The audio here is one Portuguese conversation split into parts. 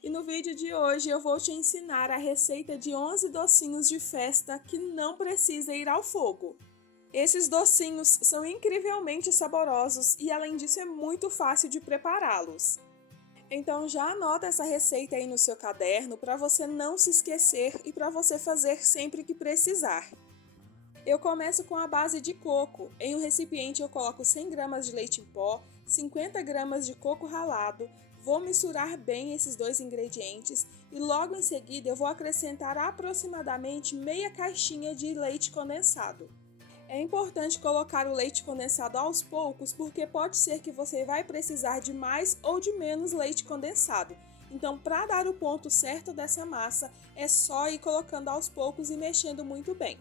E no vídeo de hoje eu vou te ensinar a receita de 11 docinhos de festa que não precisa ir ao fogo. Esses docinhos são incrivelmente saborosos e além disso é muito fácil de prepará-los. Então já anota essa receita aí no seu caderno para você não se esquecer e para você fazer sempre que precisar. Eu começo com a base de coco. Em um recipiente eu coloco 100 gramas de leite em pó, 50 gramas de coco ralado, vou misturar bem esses dois ingredientes e logo em seguida eu vou acrescentar aproximadamente meia caixinha de leite condensado. É importante colocar o leite condensado aos poucos porque pode ser que você vai precisar de mais ou de menos leite condensado. Então, para dar o ponto certo dessa massa, é só ir colocando aos poucos e mexendo muito bem.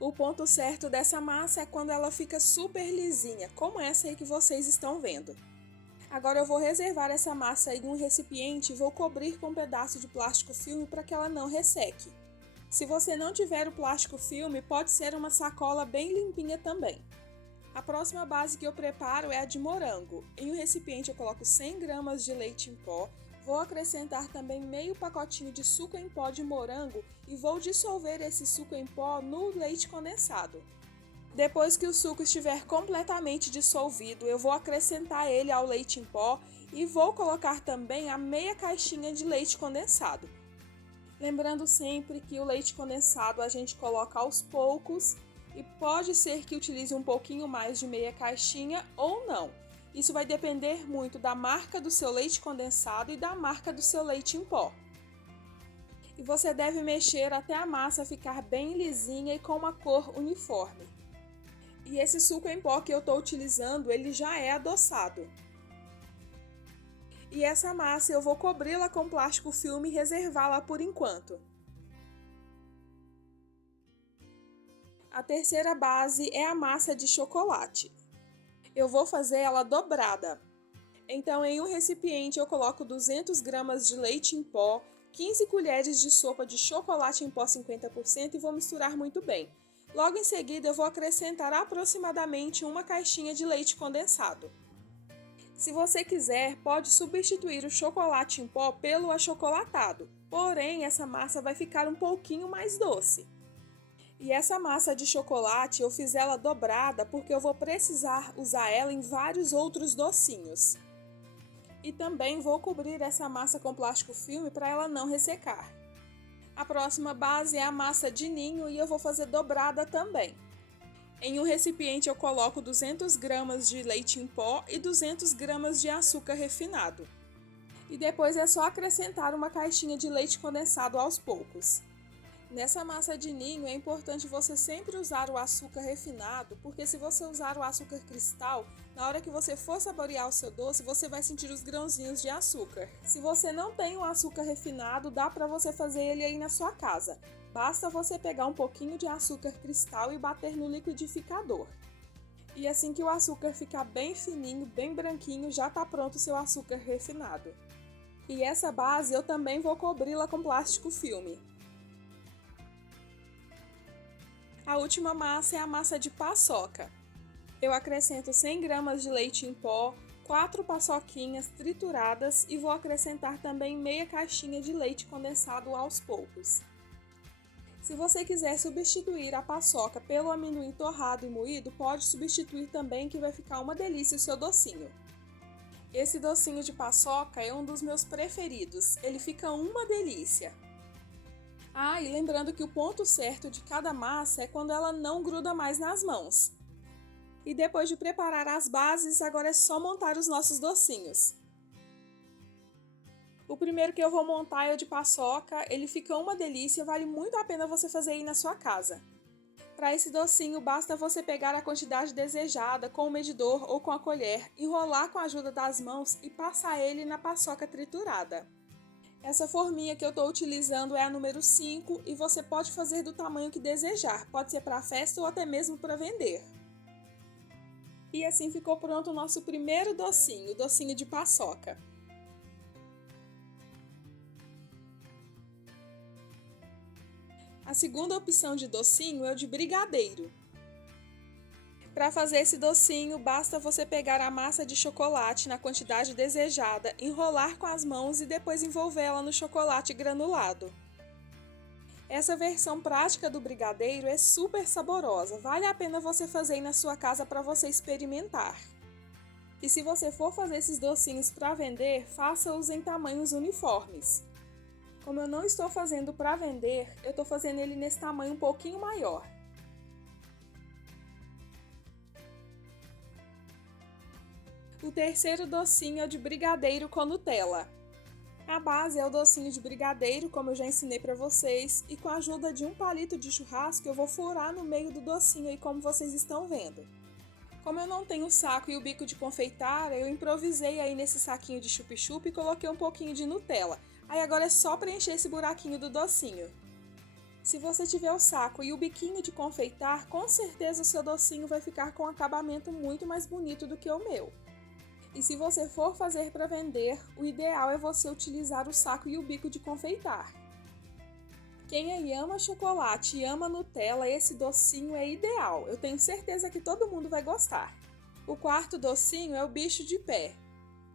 O ponto certo dessa massa é quando ela fica super lisinha, como essa aí que vocês estão vendo. Agora eu vou reservar essa massa em um recipiente e vou cobrir com um pedaço de plástico filme para que ela não resseque. Se você não tiver o plástico filme, pode ser uma sacola bem limpinha também. A próxima base que eu preparo é a de morango. Em um recipiente eu coloco 100 gramas de leite em pó, vou acrescentar também meio pacotinho de suco em pó de morango e vou dissolver esse suco em pó no leite condensado. Depois que o suco estiver completamente dissolvido, eu vou acrescentar ele ao leite em pó e vou colocar também a meia caixinha de leite condensado. Lembrando sempre que o leite condensado a gente coloca aos poucos e pode ser que utilize um pouquinho mais de meia caixinha ou não. Isso vai depender muito da marca do seu leite condensado e da marca do seu leite em pó. E você deve mexer até a massa ficar bem lisinha e com uma cor uniforme. E esse suco em pó que eu estou utilizando, ele já é adoçado. E essa massa eu vou cobri-la com plástico filme e reservá-la por enquanto. A terceira base é a massa de chocolate. Eu vou fazer ela dobrada. Então, em um recipiente eu coloco 200 gramas de leite em pó, 15 colheres de sopa de chocolate em pó 50% e vou misturar muito bem. Logo em seguida eu vou acrescentar aproximadamente uma caixinha de leite condensado. Se você quiser, pode substituir o chocolate em pó pelo achocolatado, porém essa massa vai ficar um pouquinho mais doce. E essa massa de chocolate eu fiz ela dobrada porque eu vou precisar usar ela em vários outros docinhos. E também vou cobrir essa massa com plástico filme para ela não ressecar. A próxima base é a massa de ninho e eu vou fazer dobrada também. Em um recipiente eu coloco 200 gramas de leite em pó e 200 gramas de açúcar refinado. E depois é só acrescentar uma caixinha de leite condensado aos poucos. Nessa massa de ninho é importante você sempre usar o açúcar refinado, porque se você usar o açúcar cristal, na hora que você for saborear o seu doce, você vai sentir os grãozinhos de açúcar. Se você não tem o açúcar refinado, dá para você fazer ele aí na sua casa. Basta você pegar um pouquinho de açúcar cristal e bater no liquidificador. E assim que o açúcar ficar bem fininho, bem branquinho, já está pronto o seu açúcar refinado. E essa base eu também vou cobri-la com plástico filme. A última massa é a massa de paçoca. Eu acrescento 100 gramas de leite em pó, 4 paçoquinhas trituradas e vou acrescentar também meia caixinha de leite condensado aos poucos. Se você quiser substituir a paçoca pelo amendoim torrado e moído, pode substituir também que vai ficar uma delícia o seu docinho. Esse docinho de paçoca é um dos meus preferidos, ele fica uma delícia. Ah, e lembrando que o ponto certo de cada massa é quando ela não gruda mais nas mãos. E depois de preparar as bases, agora é só montar os nossos docinhos. O primeiro que eu vou montar é o de paçoca, ele fica uma delícia, vale muito a pena você fazer aí na sua casa. Para esse docinho, basta você pegar a quantidade desejada com o medidor ou com a colher, enrolar com a ajuda das mãos e passar ele na paçoca triturada. Essa forminha que eu estou utilizando é a número 5 e você pode fazer do tamanho que desejar, pode ser para festa ou até mesmo para vender. E assim ficou pronto o nosso primeiro docinho, o docinho de paçoca. A segunda opção de docinho é o de brigadeiro. Para fazer esse docinho, basta você pegar a massa de chocolate na quantidade desejada, enrolar com as mãos e depois envolvê-la no chocolate granulado. Essa versão prática do brigadeiro é super saborosa, vale a pena você fazer aí na sua casa para você experimentar. E se você for fazer esses docinhos para vender, faça-os em tamanhos uniformes. Como eu não estou fazendo para vender, eu estou fazendo ele nesse tamanho um pouquinho maior. O terceiro docinho é o de brigadeiro com Nutella. A base é o docinho de brigadeiro, como eu já ensinei para vocês, e com a ajuda de um palito de churrasco eu vou furar no meio do docinho aí, como vocês estão vendo. Como eu não tenho o saco e o bico de confeitar, eu improvisei aí nesse saquinho de chup-chup e coloquei um pouquinho de Nutella. Aí agora é só preencher esse buraquinho do docinho. Se você tiver o saco e o biquinho de confeitar, com certeza o seu docinho vai ficar com um acabamento muito mais bonito do que o meu. E se você for fazer para vender, o ideal é você utilizar o saco e o bico de confeitar. Quem aí ama chocolate e ama Nutella, esse docinho é ideal. Eu tenho certeza que todo mundo vai gostar. O quarto docinho é o bicho de pé.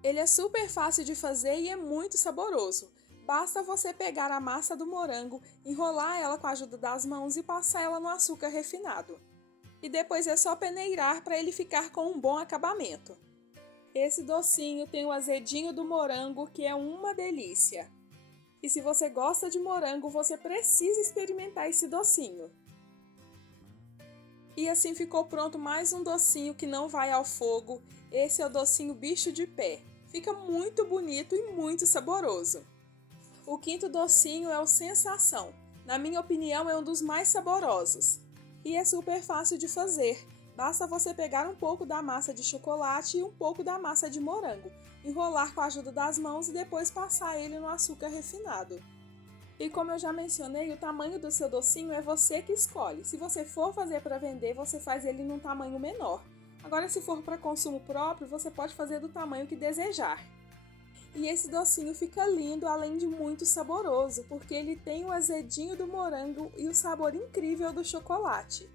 Ele é super fácil de fazer e é muito saboroso. Basta você pegar a massa do morango, enrolar ela com a ajuda das mãos e passar ela no açúcar refinado. E depois é só peneirar para ele ficar com um bom acabamento. Esse docinho tem o azedinho do morango, que é uma delícia. E se você gosta de morango, você precisa experimentar esse docinho. E assim ficou pronto mais um docinho que não vai ao fogo. Esse é o docinho bicho de pé. Fica muito bonito e muito saboroso. O quinto docinho é o Sensação. Na minha opinião, é um dos mais saborosos. E é super fácil de fazer. Basta você pegar um pouco da massa de chocolate e um pouco da massa de morango, enrolar com a ajuda das mãos e depois passar ele no açúcar refinado. E como eu já mencionei, o tamanho do seu docinho é você que escolhe. Se você for fazer para vender, você faz ele num tamanho menor. Agora, se for para consumo próprio, você pode fazer do tamanho que desejar. E esse docinho fica lindo, além de muito saboroso, porque ele tem o azedinho do morango e o sabor incrível do chocolate.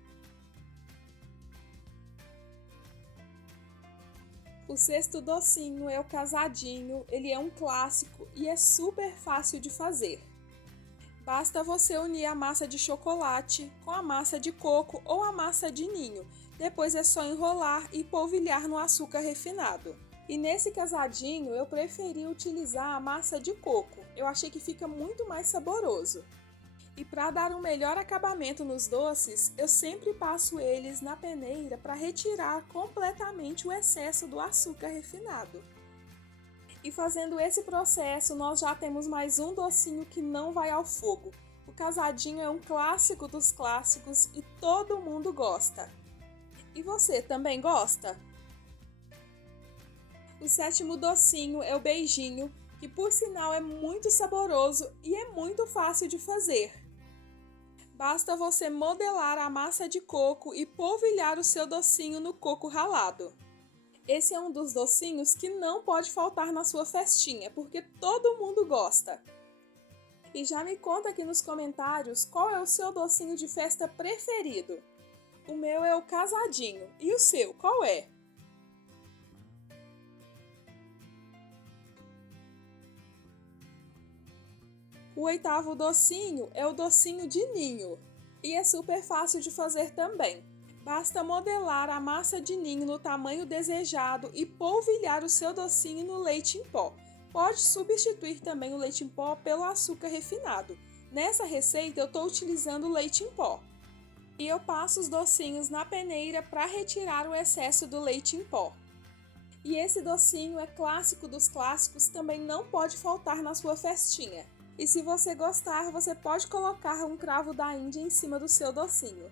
O sexto docinho é o casadinho, ele é um clássico e é super fácil de fazer. Basta você unir a massa de chocolate com a massa de coco ou a massa de ninho. Depois é só enrolar e polvilhar no açúcar refinado. E nesse casadinho eu preferi utilizar a massa de coco, eu achei que fica muito mais saboroso. E para dar um melhor acabamento nos doces, eu sempre passo eles na peneira para retirar completamente o excesso do açúcar refinado. E fazendo esse processo, nós já temos mais um docinho que não vai ao fogo. O casadinho é um clássico dos clássicos e todo mundo gosta. E você também gosta? O sétimo docinho é o beijinho, que por sinal é muito saboroso e é muito fácil de fazer. Basta você modelar a massa de coco e polvilhar o seu docinho no coco ralado. Esse é um dos docinhos que não pode faltar na sua festinha, porque todo mundo gosta. E já me conta aqui nos comentários qual é o seu docinho de festa preferido. O meu é o casadinho. E o seu, qual é? O oitavo docinho é o docinho de ninho. E é super fácil de fazer também. Basta modelar a massa de ninho no tamanho desejado e polvilhar o seu docinho no leite em pó. Pode substituir também o leite em pó pelo açúcar refinado. Nessa receita eu estou utilizando leite em pó. E eu passo os docinhos na peneira para retirar o excesso do leite em pó. E esse docinho é clássico dos clássicos, também não pode faltar na sua festinha. E se você gostar, você pode colocar um cravo da Índia em cima do seu docinho.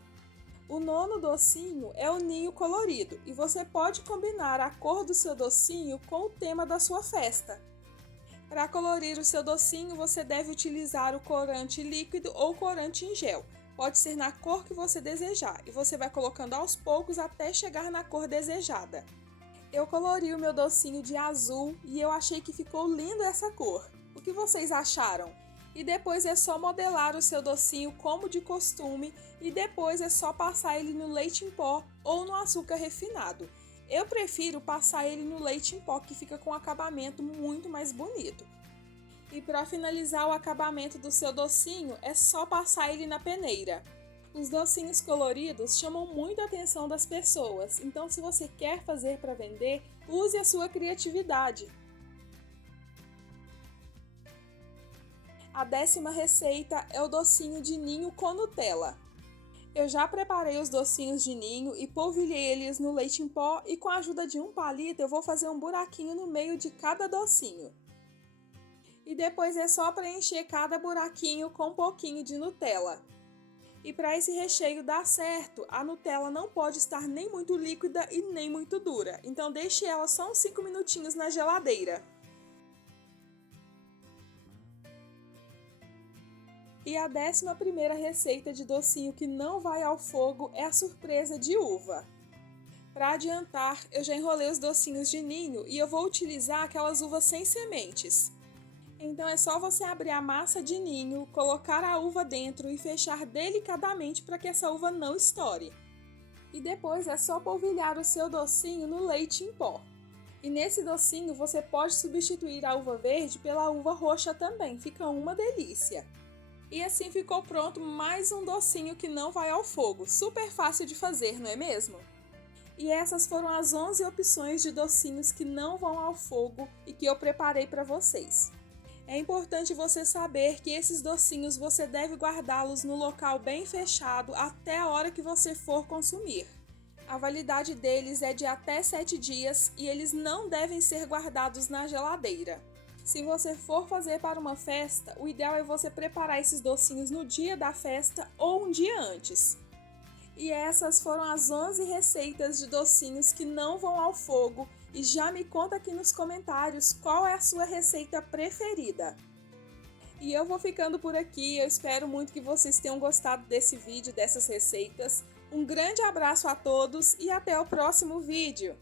O nono docinho é o ninho colorido e você pode combinar a cor do seu docinho com o tema da sua festa. Para colorir o seu docinho, você deve utilizar o corante líquido ou corante em gel. Pode ser na cor que você desejar e você vai colocando aos poucos até chegar na cor desejada. Eu colori o meu docinho de azul e eu achei que ficou lindo essa cor. O que vocês acharam? E depois é só modelar o seu docinho como de costume e depois é só passar ele no leite em pó ou no açúcar refinado. Eu prefiro passar ele no leite em pó, que fica com um acabamento muito mais bonito. E para finalizar o acabamento do seu docinho, é só passar ele na peneira. Os docinhos coloridos chamam muito a atenção das pessoas, então se você quer fazer para vender, use a sua criatividade. A 10ª receita é o docinho de ninho com Nutella. Eu já preparei os docinhos de ninho e polvilhei eles no leite em pó e com a ajuda de um palito eu vou fazer um buraquinho no meio de cada docinho. E depois é só preencher cada buraquinho com um pouquinho de Nutella. E para esse recheio dar certo, a Nutella não pode estar nem muito líquida e nem muito dura, então deixe ela só uns 5 minutinhos na geladeira. E a 11ª receita de docinho que não vai ao fogo é a surpresa de uva. Para adiantar, eu já enrolei os docinhos de ninho e eu vou utilizar aquelas uvas sem sementes. Então é só você abrir a massa de ninho, colocar a uva dentro e fechar delicadamente para que essa uva não estoure. E depois é só polvilhar o seu docinho no leite em pó. E nesse docinho você pode substituir a uva verde pela uva roxa também, fica uma delícia. E assim ficou pronto mais um docinho que não vai ao fogo, super fácil de fazer, não é mesmo? E essas foram as 11 opções de docinhos que não vão ao fogo e que eu preparei para vocês. É importante você saber que esses docinhos você deve guardá-los no local bem fechado até a hora que você for consumir. A validade deles é de até 7 dias e eles não devem ser guardados na geladeira. Se você for fazer para uma festa, o ideal é você preparar esses docinhos no dia da festa ou um dia antes. E essas foram as 11 receitas de docinhos que não vão ao fogo. E já me conta aqui nos comentários qual é a sua receita preferida. E eu vou ficando por aqui, eu espero muito que vocês tenham gostado desse vídeo, dessas receitas. Um grande abraço a todos e até o próximo vídeo!